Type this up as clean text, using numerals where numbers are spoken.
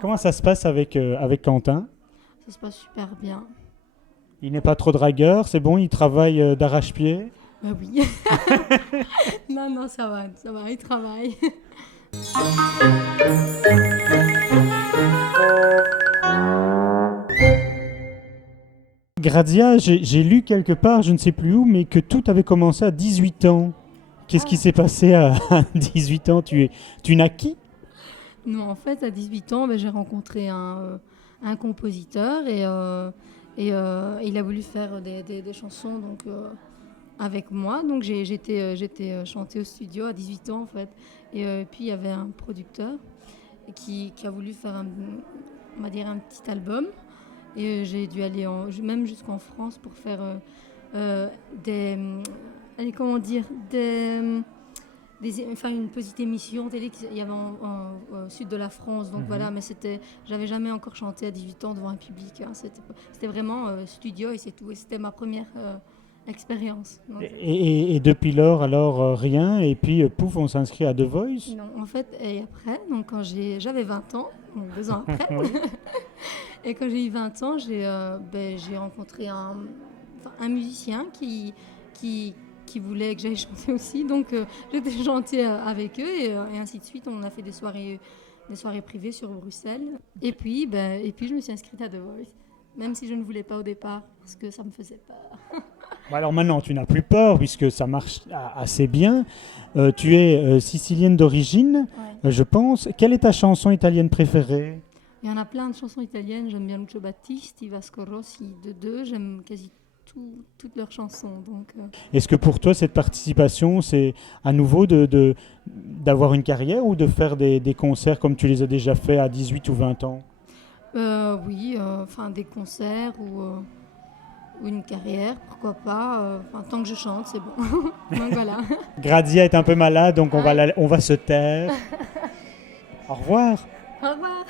Comment ça se passe avec Quentin? Ça se passe super bien. Il n'est pas trop dragueur, c'est bon, il travaille d'arrache-pied. Bah oui. Non, non, ça va, il travaille. Grazia, j'ai lu quelque part, je ne sais plus où, mais que tout avait commencé à 18 ans. Qu'est-ce qui Ah. s'est passé à 18 ans? Tu naquis? Non, en fait, à 18 ans, ben, j'ai rencontré un compositeur et il a voulu faire des chansons avec moi. Donc j'étais chanter au studio à 18 ans en fait. Et puis il y avait un producteur qui a voulu faire on va dire un petit album. Et j'ai dû aller même jusqu'en France pour faire des... allez, comment dire enfin, une petite émission télé qu'il y avait au sud de la France. Donc voilà, mais j'avais jamais encore chanté à 18 ans devant un public. Hein. C'était vraiment studio et c'est tout. Et c'était ma première expérience. Donc, Et depuis lors, alors rien, et puis pouf, on s'inscrit à The Voice. non, en fait, et après, donc j'avais 20 ans, donc 2 ans après, Oui. et quand j'ai eu 20 ans, j'ai rencontré un musicien qui voulait que j'aille chanter aussi. Donc j'étais chanter avec eux et ainsi de suite. On a fait des soirées privées sur Bruxelles. Et puis je me suis inscrite à The Voice, même si je ne voulais pas au départ, parce que ça me faisait peur. Bon, alors maintenant, tu n'as plus peur, puisque ça marche assez bien. Tu es sicilienne d'origine, Ouais. je pense. Quelle est ta chanson italienne préférée? Il y en a plein de chansons italiennes. J'aime bien Lucio Battisti, Vasco Rossi, de deux. J'aime quasi toutes leurs chansons. Donc, Est-ce que pour toi, cette participation, c'est à nouveau d'avoir une carrière ou de faire des concerts comme tu les as déjà fait à 18 ou 20 ans? oui, enfin des concerts ou une carrière, pourquoi pas. Enfin, tant que je chante, c'est bon. Donc voilà. Grazia est un peu malade, donc Ouais. on va se taire. Au revoir. Au revoir.